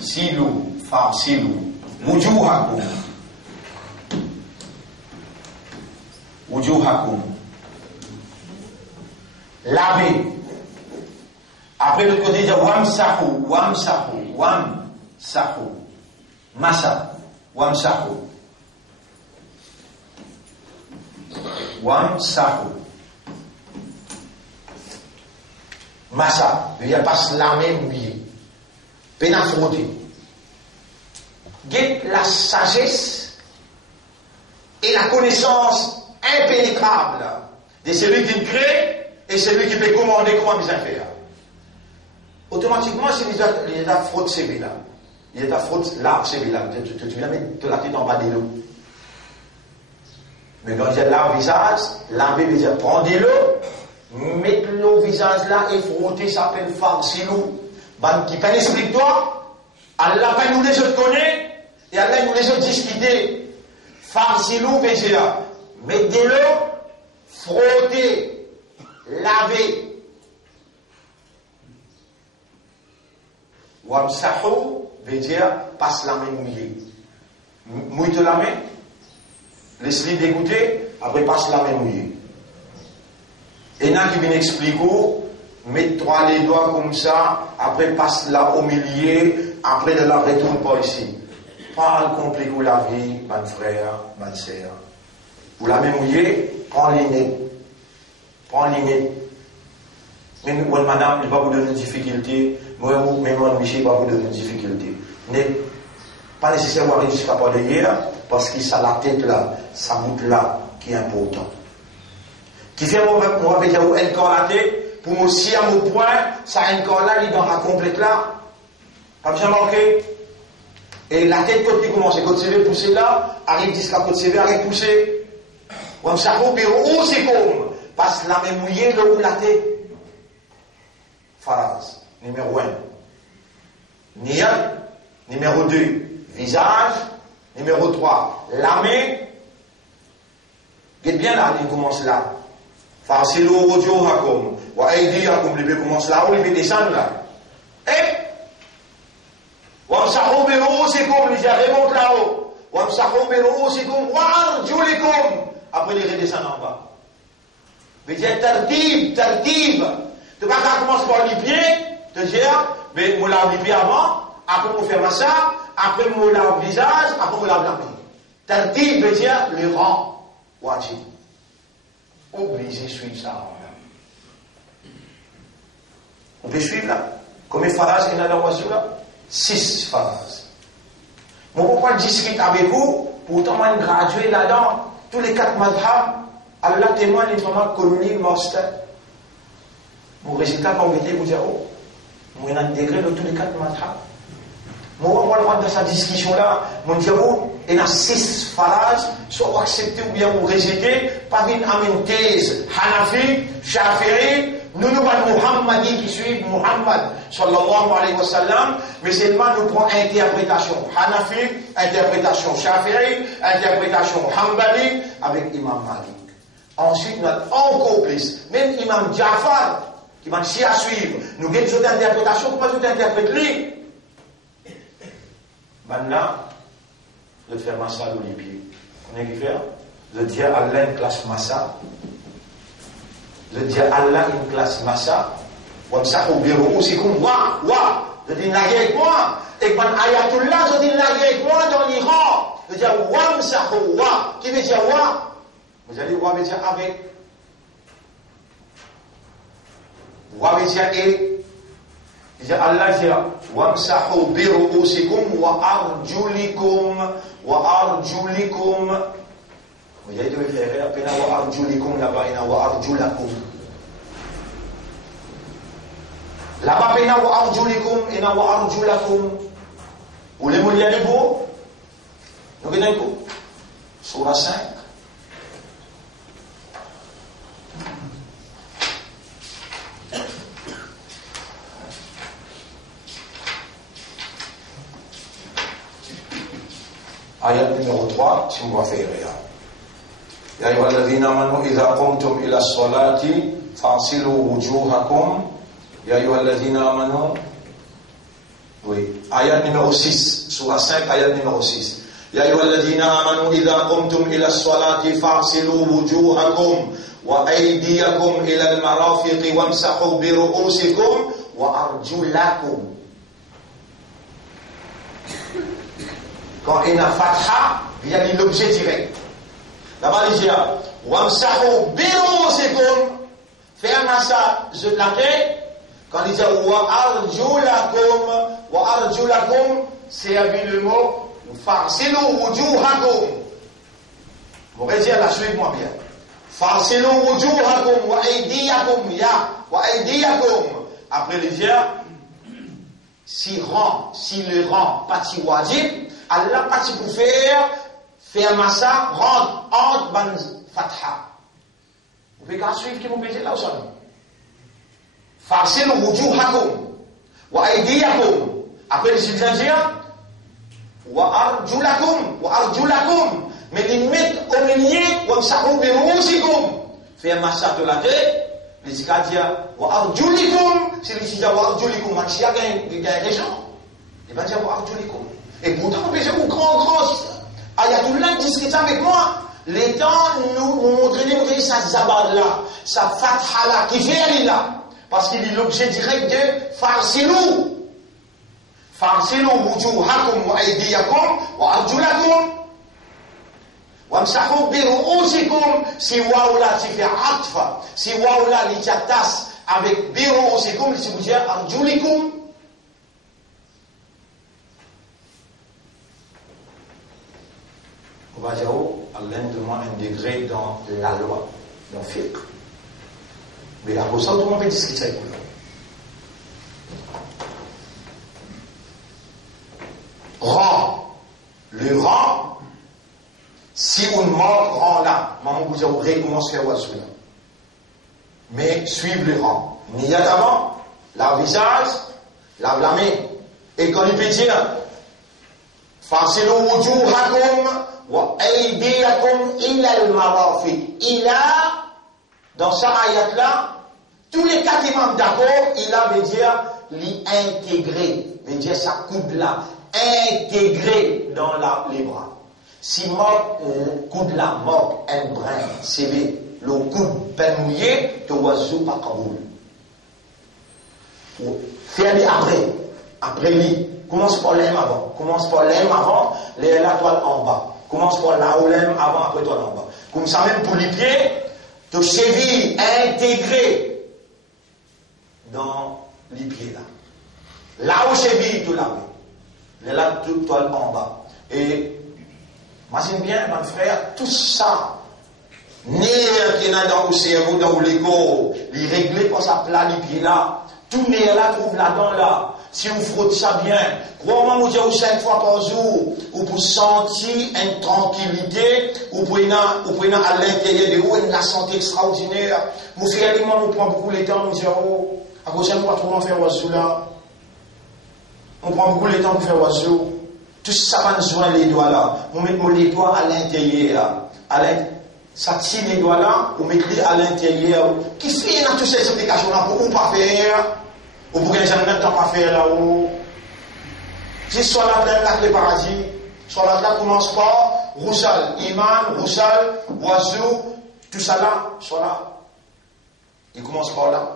silu, farsilu, wujuhakum, wujuhakum, laver. Après l'autre côté, il dit wamsahu, wamsahu, wamsahu, massa, wamsahu, wamsahu, massa, il n'y a pas la même vie, peine à frotter. Guette la sagesse et la connaissance impénétrable de celui qui crée et celui qui peut commander comment bien faire. Automatiquement, si il y a la fraude là, il y a la fraude là, là, tu viens mettre la tête en bas de l'eau. Mais quand il y a là au visage, laver veut dire prendre l'eau, mettre l'eau au visage là et frotter, ça s'appelle farsilou. Ben, qui peine explique-toi, Allah peine nous les autres connaît, et Allah nous les autres discuter. Farsilou veut dire mettre de l'eau, frotter, laver. Wamsahu veut dire passe la main mouillée. Mouille la main, laisse-les dégoûter, après passe la main mouillée. Et il y en a qui viennent expliquer, mets-toi les doigts comme ça, après passe là au milieu, après de la retourne pas ici. pas compliquer la vie, mon frère, ma sœur. Vous la même mouillée, prends l'inné. Prends l'inné. Mais madame, il va vous donner une difficulté. Moi, même moi, Michel, il va vous donner une difficulté. N'est pas nécessairement arriver jusqu'à pas de hier, parce que ça la tête là, ça monte là, qui est important. Qui fait moi, je vais dire, un corps la tête, pour moi aussi, à mon point, ça a un corps là, il est dans la complète là. Pas bien marqué. Et la tête, quand il commence, quand CV pousser là, arrive jusqu'à côté CV, arrive pousser. Comme ça, au bureau, c'est comme, parce que la même mouillée, le ou la tête. Phrase, numéro 1. Nia, numéro 2. Visage, numéro 3. La main. Get bien là, il commence là. Farsilu wujuhakum wa aydiyakum, il commence là, ou il descend là. Et wamsahu bi ru'usikum, il remonte là-haut. Wamsahu bi ru'usikum wa arjulikum. Après il redescend en bas. Mais il y a tartib. Tu vas pas commencer par les pieds, te dire, mais on lave les pieds avant, après on fait ça, après on lave le visage, après on lave la main. Tartib veut dire le rang. Wajib. Obligé de suivre ça. On peut suivre là. Combien de phrases il y a dans le là? 6 phrases. Moi, pourquoi je discute avec vous? Pourtant, moi, je gradué là-dedans. Tous les 4 madhab, Allah témoigne vraiment colonie master. Mon résultat, quand vous mettez, vous dites, oh, moi, j'ai intégré tous les 4 madhab. Moi, on va dans cette discussion-là, mon Dieu, il y a 6 phrases, soit acceptées ou bien vous rejetez, par une thèse Hanafi, Shafi'i, nous pas Muhammadi qui suivent Muhammad, sallallahu alayhi wa sallam, mais seulement nous prenons interprétation Hanafi, interprétation Shafi'i, interprétation Hanbali, avec Imam Malik. Ensuite, nous avons encore plus, même Imam Jafar, qui m'a dit à suivre, nous avons une autre interprétation, comment nous interprétons? Maintenant, de faire massa dans les pieds. Vous connaissez qui faire? De dire Allah une classe massa. De dire Allah une classe massa. Comme ça, au bureau aussi, comme wa. De dire nagé avec moi. Et quand Ayatollah, je dis nagé avec moi dans l'Iran. De dire wamsa wa. Qui veut dire wa? Vous allez wa veut dire avec. Wa veut dire et. Allah dit wamsahu bi ru'usikum wa arjulikum. Vous avez dû faire appel à wa arjulikum là-bas, il y a wa arjulakum. Là-bas, il y a wa arjulikum, il y a wa arjulakum. Vous voulez me lire les mots? Nous venons Surah 5. Ayat numéro 3, si on va faire rien. Ya ayyuhalladhina amanu idha qumtum ila as-salati fa'silu wujuhakum. Ya ayyuhalladhina amanu. Oui. Ayat numéro 6, surah 5, ayat numéro 6. Ya ayyuhalladhina amanu idha qumtum ila as-salati fa'silu wujuhakum wa aydiyakum ila al-marafiqi wamsahu bi ru'usikum wa arjulakum. Quand il y a fatha, il y a l'objet direct. Là-bas, il dit wamsahu bi ru'usikum, ferme ça, je la fais. Quand il dit wa arjulakum, c'est avec le mot farsilu wujuhakum. Vous pouvez dire la suite-moi bien. Farsilu wujuhakum wa aydiyakum wa aydiyakum. Après il dit si le rang parti wajib, Allah parti pour faire massa, rentre, entre ban fatha. Vous pouvez pas suivre qui vous pouvez dire là ou ça? Farsilu wujuhakum wa aydiyakum. Après les citoyens, wa arjulakum. Mais ils mettent au milieu, wamsahu bi ru'usikum. Faire massa de la tête. Les citoyens, wa arjulikum. Si les citoyens wa arjulikum, il y a des gens. Ils vont dire wa arjulikum. Et pourtant, on peut dire au grand. Ayatollah discute avec moi. Les temps nous montrent ça zabad là, ça fatha là, qui fait aller là. Parce qu'il est l'objet direct de farsilu. فاغسلوا وجوهكم وأيديكم وأرجلكم وامسحوا برؤوسكم. Si waouh là, tu fais atfa. Si waouh là, tu t'attaches avec biru'usikum, si vous dites arjulikum. On va dire, Allah demande un degré dans la loi, dans le fiqh. Mais là, pour ça, tout le monde peut discuter avec vous. Rang. Le rang, si on mort rang là, maman vous avez commencé à faire wazou là. Mais suivre le rang. Niyat avant, lave visage, lave la main. Et quand il peut dire, fasilu wujuhakum wa aydiyakum ila al-marafiq. Il a, dans sa ayat là, tous les quatre imams d'accord, il a veut dire l'intégrer, veut dire sa coude là, intégrer dans les bras. Si mort, coude là, mort, un brin, c'est le coude ben mouillé, te oiseau pas kaboul. Fais-le après lui. Commence par l'aime avant. Commence par l'aime avant, la toile en bas. Commence par la l'aime avant, après toile en bas. Comme ça, même pour les pieds, te cheville intégré dans les pieds là. Là où cheville, tu l'as. Là, toute toile en bas. Et, imagine bien, mon frère, tout ça, ni qui est dans le cerveau, dans l'écho, les régler pour sa plat, les pieds là, tout n'est là, trouve là-dedans là. Si vous frottez ça bien, crois-moi, vous dites 5 fois par jour, vous pouvez sentir une tranquillité, vous pouvez à l'intérieur de vous une la santé extraordinaire. Vous faites les mains, vous prenez beaucoup de temps, vous dites, oh, à cause de pas trop faire oiseau là. On prend beaucoup de temps pour faire oiseau. Tout ça va nous joindre les doigts là. On met les doigts à l'intérieur. Ça tire les doigts là, on met les à l'intérieur. Qui fait dans toutes ces applications là pour ne pas faire? Ou pour que les gens ne pas faire là-haut. Si soit la pleine là, le paradis, soit là commence par Roussal, Iman, Roussal, oiseau, tout ça là, soit là. Il commence par là.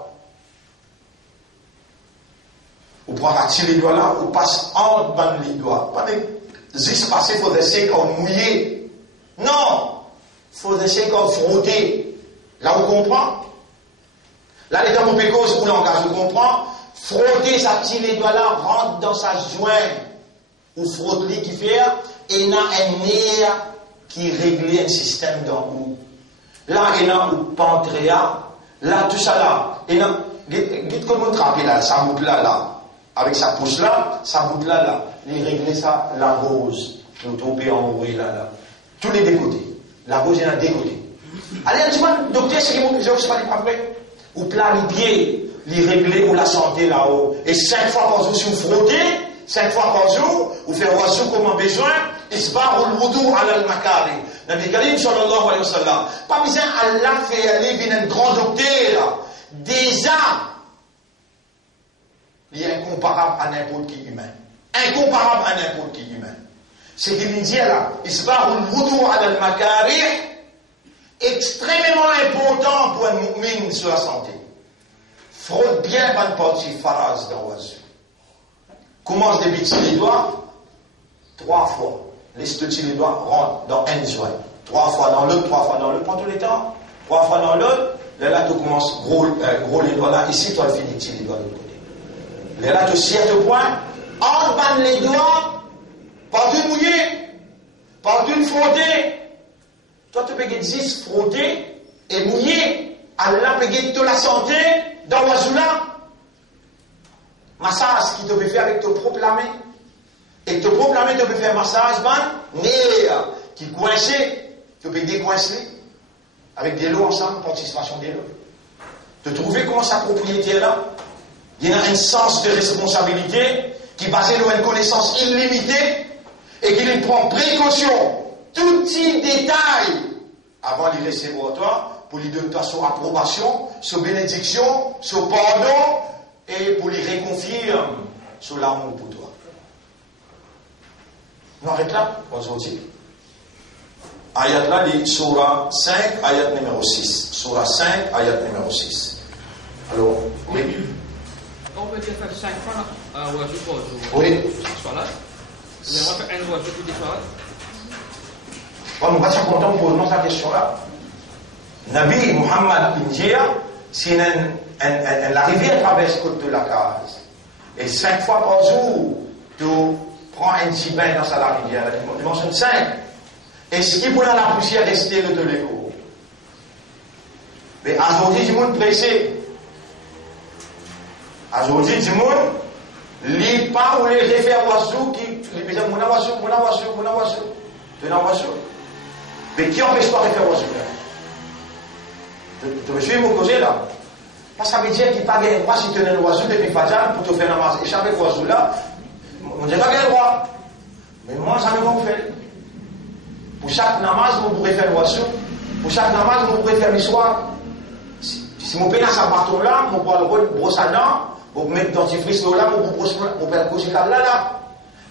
Ou pour attirer les doigts là, ou passe en bas les doigts. Pas juste passer pour essayer qu'on mouiller. Non! Il faut essayer qu'on frotter. Là, on comprend. Là, les temps pour pécose ou langage, on comprend. Frotter, ça tire les doigts là, rentre dans sa jointe. Ou frotter qui fait, et il y a un nerf qui règle un système d'en haut. Là, il y a un pancréas. Là, tout ça là. Et là, dites comment trapper là, ça boucle là. Avec sa pouce là, sa boucle là. Il règle ça, la rose. Nous tomber en haut là. Tous les deux côtés. La rose est dans deux côtés. Allez, un petit peu, docteur, c'est que je ne sais pas après. Ou plat les pieds, les régler ou la santé là-haut. Et 5 fois par jour, si vous frottez, 5 fois par jour, vous faites oiseau comme en besoin, isbarul wudu ala al-makari. Nabi Karim sallallahu alayhi wa sallam. Pas besoin, Allah fait aller venir un grand docteur. Déjà, il est incomparable à n'importe qui humain. Incomparable à n'importe qui humain. Ce qu'il dit là, isbarul wudu ala al-makari, extrêmement important pour un mu'min sur la santé. Frotte bien bonne partie phrase dans l'oiseau. Commence de bêtiser les doigts 3 fois. Laisse-te les doigts, rentre dans un joint. 3 fois dans l'autre, 3 fois dans l'autre. Prends tous les temps. 3 fois dans l'autre. Là, tu commences gros les doigts là. Ici, tu vas finir de les doigts de l'autre côté. Là, tu sièges au point. Enbanne les doigts. Pas d'une mouillée. Pas d'une frottée. Toi, tu peux juste frotter et mouiller. Allah peut de la santé dans l'oiseau là. Massage qui te peut faire avec ton propre main. Et ton propre main, tu peux faire massage, nerf qui coincé, tu peux décoincer avec des lots ensemble, participation des lots. Tu trouves comment sa propriété est là? Il y a un sens de responsabilité qui est basé sur une connaissance illimitée et qui prend précaution. Tout petit détail avant de laisser pour toi, pour lui donner son approbation, son bénédiction, son pardon, et pour lui réconfirmer son l'amour pour toi. Nous arrêtons là aujourd'hui. Ayat là, Surah 5, ayat numéro 6. Surah 5, ayat numéro 6. Alors, oui. On peut dire ça 5 fois. Oui. On va être content pour poser cette question-là. Nabi Muhammad India, c'est la rivière traverse toute la case. Et 5 fois par jour, tu prends un petit bain dans la rivière. Tu mentionnes 5. Est-ce qu'il pourrait la poussière rester le de l'écho? Mais aujourd'hui, du monde pressé. Aujourd'hui, du monde, lit pas ou les réfère oiseaux qui les disent mon oiseau. Mais qui empêche pas de faire oiseau là? Tu me suis mon cause là? Parce que ça veut dire qu'il n'y a pas de droit si tu as un oiseau depuis Fadjan pour te faire namaz. Échapper à l'oiseau là, on n'a pas de droit. Mais moi, ça me fait. Pour chaque namaz, vous pourrez faire l'oiseau. Pour chaque namaz, vous pourrez faire l'histoire. Si mon pénis à bâton là, mon poil brosse à dents, vous mettre dentifrice là, mon père couche là.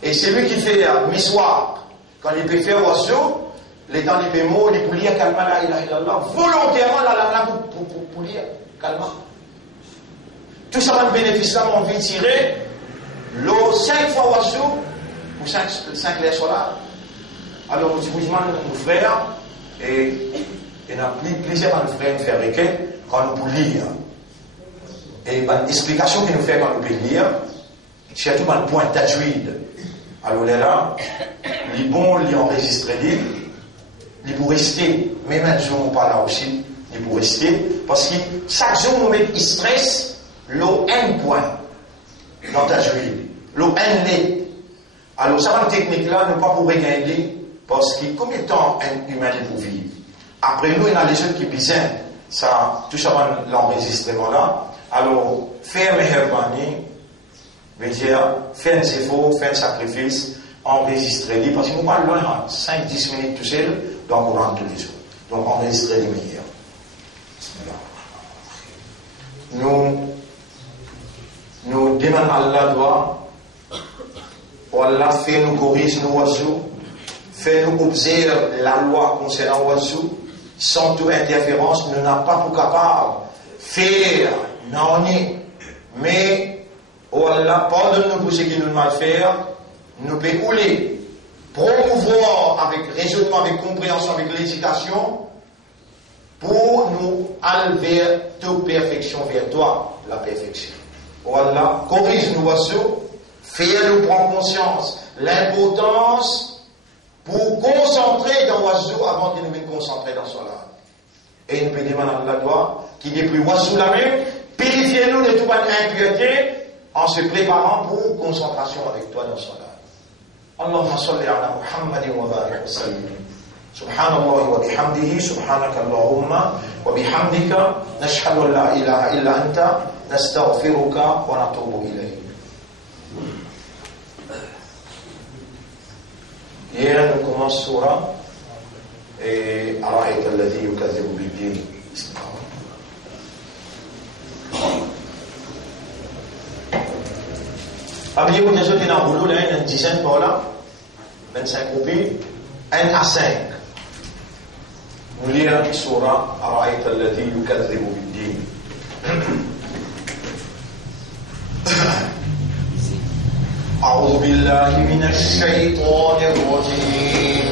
Et c'est lui qui fait l'histoire. Quand il peut faire l'oiseau, les dents il peut mot, il peut lire calmement la ilaha illallah, volontairement là pour lire calmement. Tout ça va bénéfice là, on vient tirer l'eau 5 fois oiseau pour 5 lèvres solaires. Alors, je vous demande nos frères, et il y a plusieurs de nos frères faire quand nous pouvons lire. Et l'explication qu'il nous fait quand nous pouvons lire, surtout dans le point tajwid. Alors là, les bons, les enregistrés, ils pour rester, même un jour on parle là aussi, ils pour rester, parce que chaque jour on met stress, l'eau un point dans tajwid. L'eau un lait. Alors ça va une technique là, nous pas pour gagner, parce que combien de temps un humain pour vivre? Après nous, il y a les jeunes qui disent ça, tout ça va l'enregistrement là. Alors, faire mes herbani, veut dire faire un effort, faire un sacrifice, enregistrer, parce que nous pas loin, 5-10 minutes tout seul, donc on rentre tous les jours. Donc enregistrer les meilleurs. Nous demandons à Allah doit, pour Allah fait nous corriger nos oiseaux, fait nous observer la loi concernant oiseaux, sans toute interférence, nous n'avons pas pour capable faire, non, mais oh Allah, pardonne-nous pour ce qui nous mal faire, nous pouvons rouler, promouvoir avec raisonnement, avec compréhension, avec l'éducation, pour nous aller vers toute perfection, vers toi, la perfection. Oh Allah, corrige nos oiseaux, fais-nous prendre conscience, l'importance pour concentrer dans l'oiseau avant de nous concentrer dans son âme. Et nous pouvons demander à Allah doigt, qui n'est plus oiseau la même, purifiez-nous de toute impureté en se préparant pour concentration avec toi dans son âme. Allahumma salli ala Muhammadin wa barik wa sallim. Subhanallah wa bihamdihi, subhanaka Allahumma wa bihamdika, nashhadu an la ilaha illa anta, nastaghfiruka wa natubu ilayk. Hier, nous commençons Surah et Ara'ayta alladhi yukadhibu bid-din. Aviez-vous déjà été dans le boulot, là, une dizaine par là, 25 roupies, 1 à 5. Nous lisons Surah Ara'ayta alladhi yukadhibu bid-din. أعوذ بالله من الشيطان الرجيم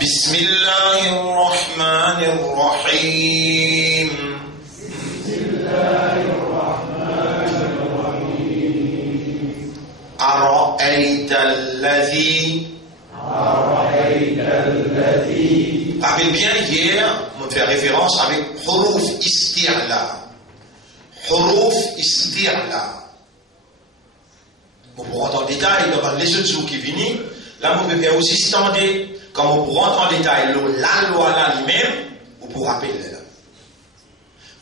بسم الله الرحمن الرحيم أرأيت الذي Rappelez bien, hier, on fait référence avec Huruf Isti'la. Huruf Isti'la. Pour rentrer en détail, dans les autres jours qui viennent, là, on peut faire aussi stendre, comme on rentre en détail, la loi là lui-même, ou pour rappeler là.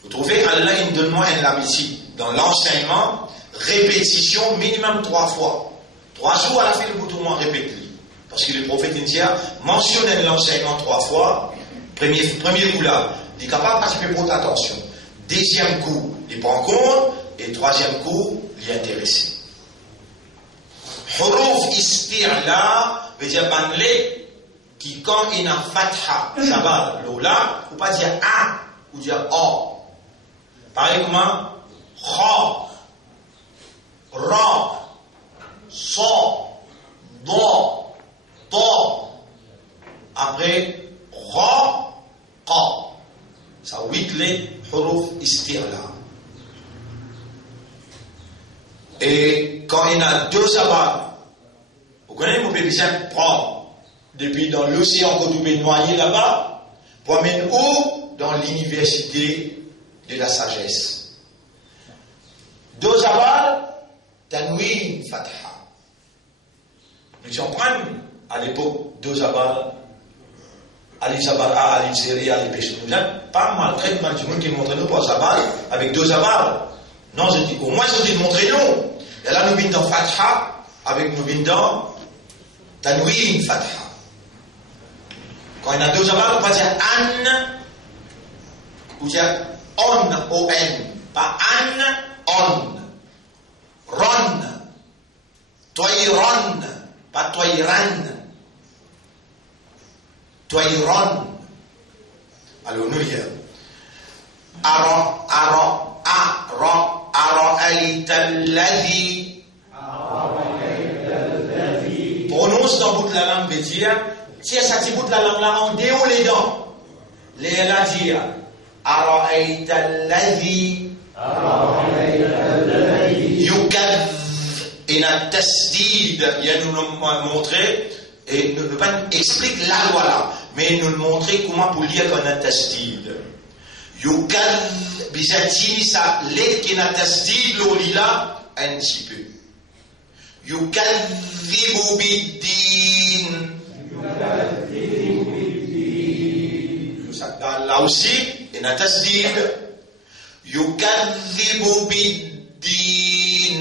Vous trouvez, Allah, il donne-moi un l'habitude. Dans l'enseignement, répétition minimum 3 fois. 3 jours à la fin, le bouton répète. Parce que le prophète India mentionnait l'enseignement 3 fois. Premier coup là, il est capable parce qu'il peut prendre attention. Deuxième coup, il prend compte. Et troisième coup, il est intéressé. Huruf isti'la veut dire banlé qui quand il a fatha, ça va, l'ola, faut pas dire a, ou dire O. Pareil comment? Ra, Ra, So, Do, To. Après, Ra, Qa. Ça 8 lettres, huruf istirla. Et quand il y a 2 sabats, vous connaissez, vous pouvez bien prendre depuis dans l'océan que vous pouvez noyer là-bas, pour amener où? Dans l'université de la sagesse. 2 sabats, tanwin fatha. Nous comprenons à l'époque 2 sabats, Ali Zabara, Ali Zeri, Ali Peshmoujan, pas mal, très mal, du monde qui montre nous pour Zabar, avec 2 Zabar. Non, je dis, au moins, je dis, montrez-nous. Et là, nous venons dans Fatha, avec nous venons dans Tanwin Fatha. Quand il y a 2 Zabar, on va dire An, ou dire On, O-N. Pas An, On. Ron. Toiron. Pas Toiran. Toiron. Alors, nous y أرأيت الذي prononce dans le bout de la langue veut dire si ça petit bout de la langue là en déhaut les dents les la dire أرأيت الذي يكذب et un tasdid il y a nous montrer et ne pas expliquer la loi là mais nous montrer comment pour lire qu'on a tasdid يكذب بذاتي ça lettre qui n'a tasdid l'olila un petit peu يكذب بالدين là aussi il a tasdid يكذب بالدين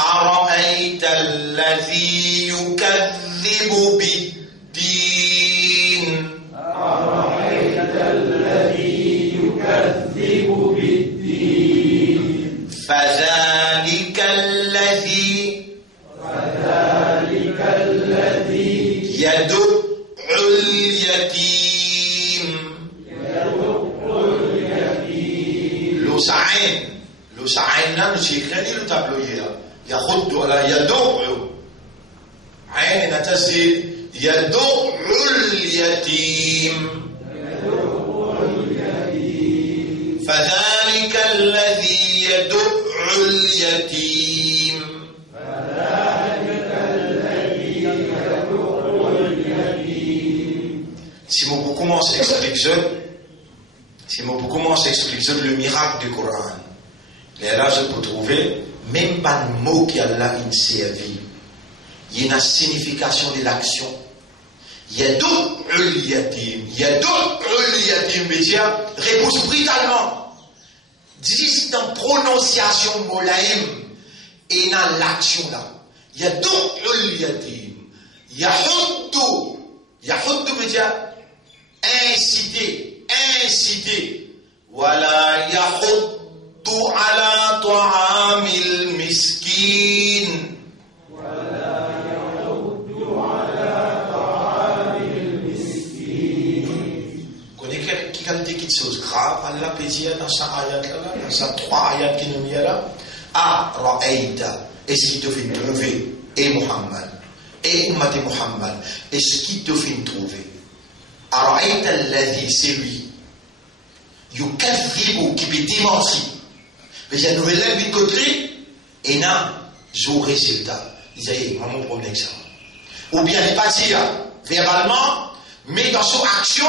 أرأيت الذي يكذب بالدين أرأيت الذي يكذب بالدين فذلك الذي يدع اليتيم لسعين نحن شيخاني لتابلو يخد ولا يدع عين نتسل يدع اليتيم فذلك الذي يدع اليتيم Si mon beaucoup commence à expliquer le miracle du Coran, et là je peux trouver même pas de mot qui a là une servi. Il y a une signification de l'action. Il y a d'autres yatim. Il y a d'autres yatim, mais dire réponse brutalement. Dis dans prononciation molaïm et dans l'action là. Il y a d'autres yatim. Yahoudou. Yahoudou veut dire inciter. Voilà, yahoudou ala ta'amil miskin. ولا يحض على طعام المسكين. Connais qui a dit quelque chose grave, Allah peut dire dans sa ayat là, dans sa 3 ayats qui nous met là. Ra'aïta, est-ce qu'il te fait trouver, et Muhammad, et Ummat Muhammad, est-ce qu'il te fait trouver? Ra'aïta alladhi, c'est lui. Yukadhibu, qui peut démentir. Mais il y a une nouvelle lèvre de côté, et non, joue résultat. Il dit, mon problème ça. Ou bien il pas dire verbalement, mais dans son action,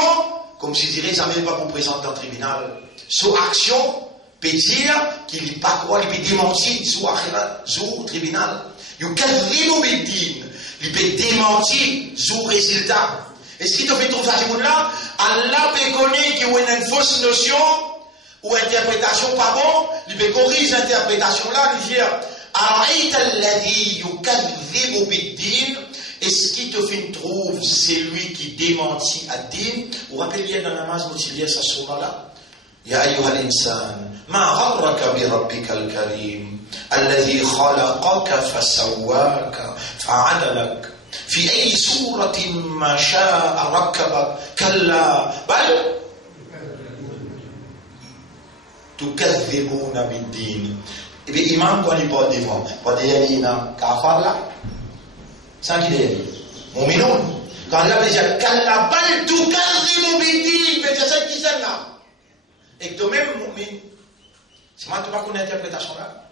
comme je dirais, ça ne même pas pour présenter dans le tribunal. Son action peut dire qu'il n'est pas quoi, il peut démentir sur le tribunal. Il peut démentir sur le résultat. Est-ce qu'il te fait trouver ça là? Allah peut connaître qu'il y a une fausse notion ou interprétation pas bon, il peut corriger l'interprétation là, il dit est-ce qu'il te fait trouve celui qui démentit à din? Vous rappelez dans la namaz nous lire sa surah là? Ya ayyuhal insan ma gharraka bi rabbikal karim alladhi khalaqaka fasawwaka fa'adalak في أي صورة ما شاء ركبك كلا بل تكذبون بالدين. Et bien, imam, quand il parle devant, quand il y a l'imam, kafar là, sans qu'il y ait mouminoun. Quand Allah veut dire, kalla bal tukadhibu bid-din, mais c'est ça qui s'en là. Et que toi-même, moumin, c'est moi qui ne pas connaître l'interprétation là.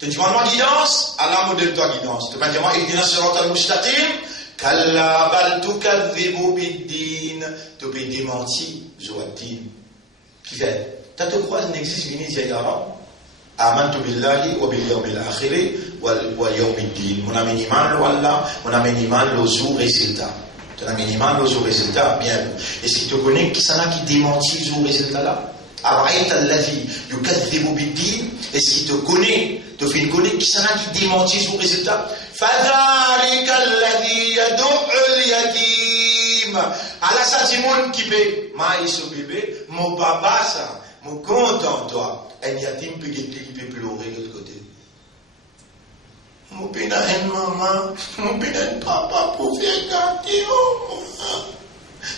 Tu demandes-moi guidance, Allah me donne toi guidance. Tu vas dire, moi, ihdina siratal mustaqim, kalla bal tukadhibu bid-din, tu peux démentir, Zoad-din. Qui fait? Tu te crois qu'il n'existe ni Zayara, Amantu billahi wa bil yawmil akhir wa yawmiddin. Mon ami iman lo Allah, mon ami iman lo jour résultat. Ton ami iman lo jour résultat, bien. Est-ce qu'il te connaît qui ça qui démentit jour résultat là? Abaït allazi yukadhibu bid-din. Est-ce qu'il te connaît, te fait connaître qui ça qui démentit jour résultat? Fadhalika allazi yad'u al-yatim. Allah ça dit mon qui paie, maïs au bébé, mon papa ça, mon content toi. Un yatim peut pleurer de l'autre côté. Mon père a une maman, mon père a un papa pour faire gâter.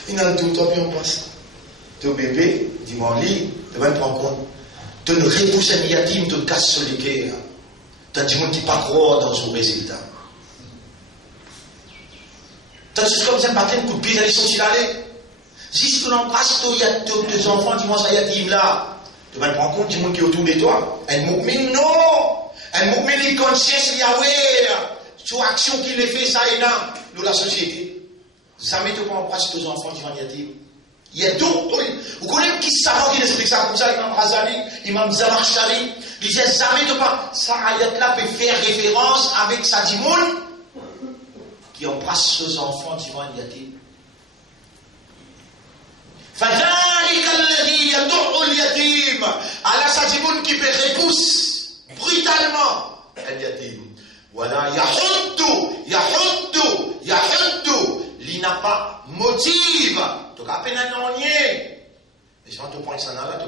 Il a tout le temps bien passé. Ton bébé, dis-moi, lit, tu vas te rendre compte. Tu ne repousses un yatim, tu te casses sur les cœurs. Tu as dit, moi, tu ne pas croire dans son résultat. Tu as juste comme ça, battre un coup de pied, d'aller sortir d'aller. Si tu l'embrasses, il y a deux enfants, dis-moi, ça yatim là. Tu vas te rendre compte du monde qui est autour de toi. Un mu'min, non! Un mu'min, il est conscient, Yahweh, sur action qu'il a fait, ça et là, dans la société. Jamais tu peux embrasser tes enfants qui vont yatim. Il y a d'autres, vous connaissez qui savent qui explique ça comme ça, Imam Ghazali, Imam Zamakshari, il disait jamais tu peux, ça ayat-là peut faire référence avec sa dimoun qui embrasse ses enfants qui vont yatim. فذلك الذي يدع اليتيم على سجبون qui repousse brutalement un yatim. Voilà, yahuddu, il n'a pas motive. Tu as peine un nier. Les gens te prennent ça là,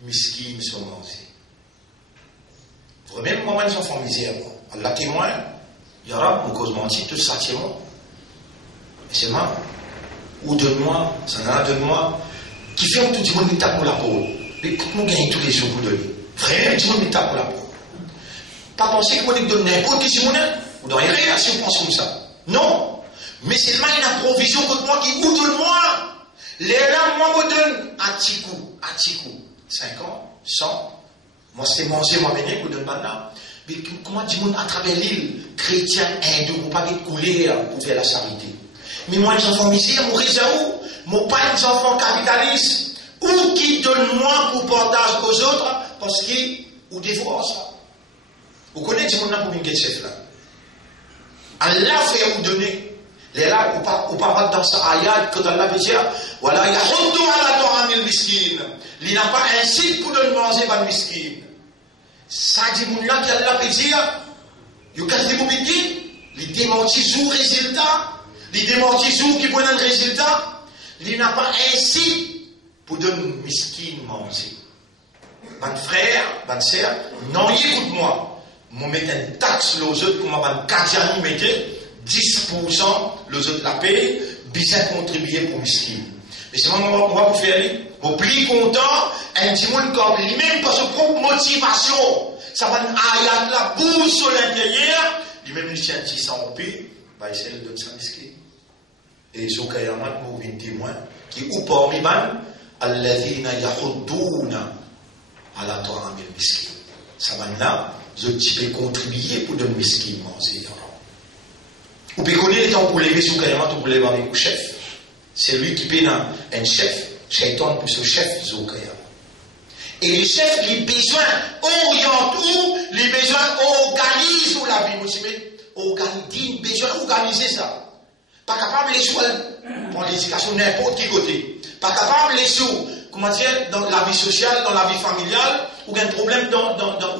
miskin sont mangés. Vraiment, moi, ils enfants misère. Allah témoin, il y aura une cause mentie, tout ça, c'est bon. Et c'est moi. Ou donne-moi, donne-moi, qui fait un tout le monde tape pour la peau. Mais comment gagner tous les jours pour donner? Vraiment, tout le monde tape pour la peau. Pas penser que moi, je donne n'importe qui, ou dans les réactions, on pense comme ça. Non. Mais c'est le mal une provision contre moi qui ou donne-moi. Les là, moi, je donne à petit coup. 50, 100. Moi, c'est manger, moi, venir, je donne maintenant. Mais comment du monde à travers l'île, chrétien, hindou, pour pas être coulé pour faire la charité. Mais moi, les enfants misères, mon réseau, mon père, les enfants capitalistes, ou qui donnent moins pour partage aux autres, parce qu'ils ou dévorent ça. Vous connaissez ce monde-là pour une chef là. Allah fait vous donner. Les là, ou pas dans sa ayat, quand Allah veut dire, voilà, il y a retour à la Torah mille miskin. Il n'a pas un site pour donner manger par miskin. Ça dit, mon là, qui Allah veut dire, il y a des mobilités, il démentit sous résultat. Il démentit sous qui prennent un résultat, il n'a pas ainsi pour donner miskin manger. Mon frère, ma soeur, non, écoute-moi. Moi, je mets une taxe aux autres, comme un Kadiani mettait 10%, les autres la payent, bien contribuer pour miskin. Mais c'est moi, on va vous faire, au plus content, un petit monde comme lui-même, par sa propre motivation, ça va une ayat la bouse sur l'intérieur, lui-même, il tient 10 ans au pays, il essaie de donner ça miskin. Et ce qu'il y a un témoin qui ou parmi man alladhina yahudduna ala ta'amil miskin. Ça va là, je peux contribuer pour donner miskin manger. Ou peut connaître les temps pour lever ce qu'il y a pour lever avec le chef. C'est lui qui paye un chef, shaitan pour ce chef Zokaya. Et les chefs, les besoins orientent où les besoins organisent la vie. Vous savez, besoin organiser ça. Pas capable les sous pour l'éducation n'importe qui côté. Pas capable les sous, comment dire, dans la vie sociale, dans la vie familiale, ou un problème dans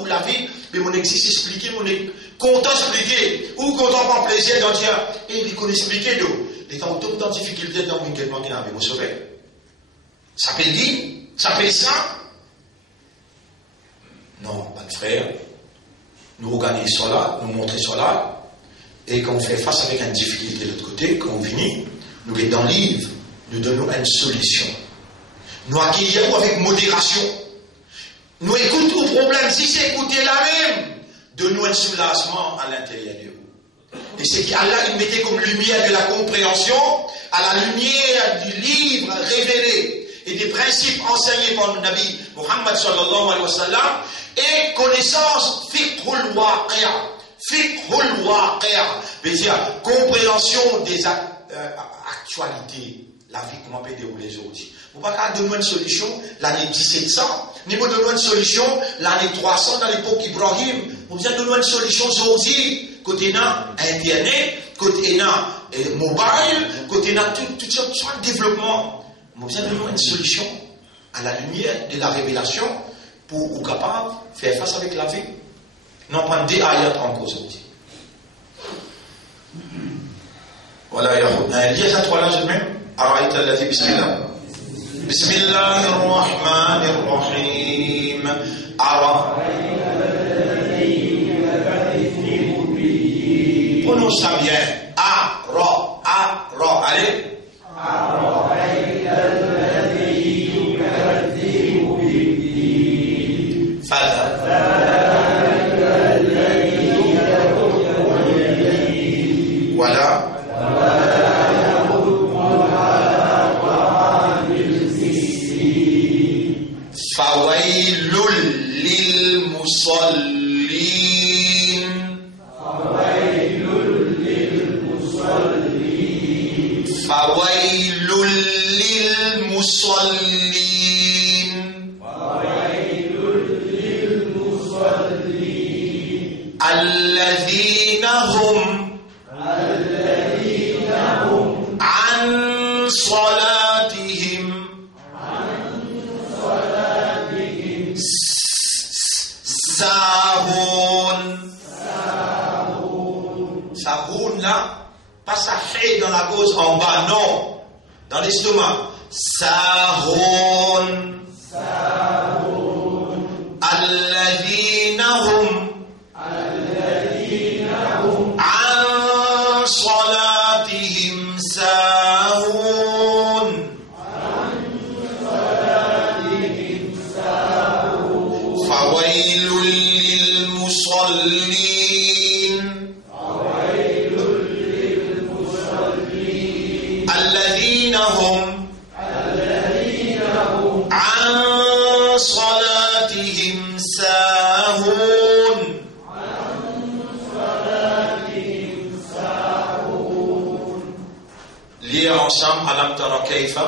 la vie, mais mon existe expliqué, mon est content expliquer, ou content prendre plaisir d'en dire, et il connaît expliquer d'où. Les temps où dans difficulté dans une quelqu'un qui n'a pas vous sauver. Ça peut dire, ça peut ça. Non, mon frère, nous regarder cela, nous montrer cela, et quand on fait face avec une difficulté de l'autre côté, quand on finit, nous les dans le livre, nous donnons une solution. Nous accueillons avec modération. Nous écoutons le problème, si c'est écouter la même, donnons un soulagement à l'intérieur de vous. Et c'est qu'Allah il mettait comme lumière de la compréhension à la lumière du livre révélé et des principes enseignés par le Nabi Muhammad sallallahu alayhi wa sallam et connaissance fiqhul waqi'a. Fiqhul waqi'a veut dire compréhension des actualités, la vie comment peut dérouler aujourd'hui. Vous ne pouvez pas donner une solution l'année 1700, ni vous donner une solution l'année 300 dans l'époque Ibrahim. Vous devez donner une solution aujourd'hui, côté Internet, côté mobile, côté tout ce développement. Vous devez donner une solution à la lumière de la révélation pour vous capable de faire face avec la vie. Non pas des ayats en cause aujourd'hui. Voilà, il y a trois là, je mets. أرأيت الذي بسم الله بسم الله الرحمن الرحيم أرأيت الذي يكذب بالدين prononce ça bien allez أرأيت الذي يكذب بالدين فذلك الذي يدعو اليتيم ولا فويل للمصلين فويل للمصلين فويل للمصلين فويل للمصلين الذين هم عن صلاتهم Sahoun là, pas ça fait dans la gauche en bas, non, dans l'estomac. Sahoun. Alladhina hum an salatihim sahun. Fawailul lil musallin. الذين هم عن صلاتهم ساهون lire ensemble ألم تر كيف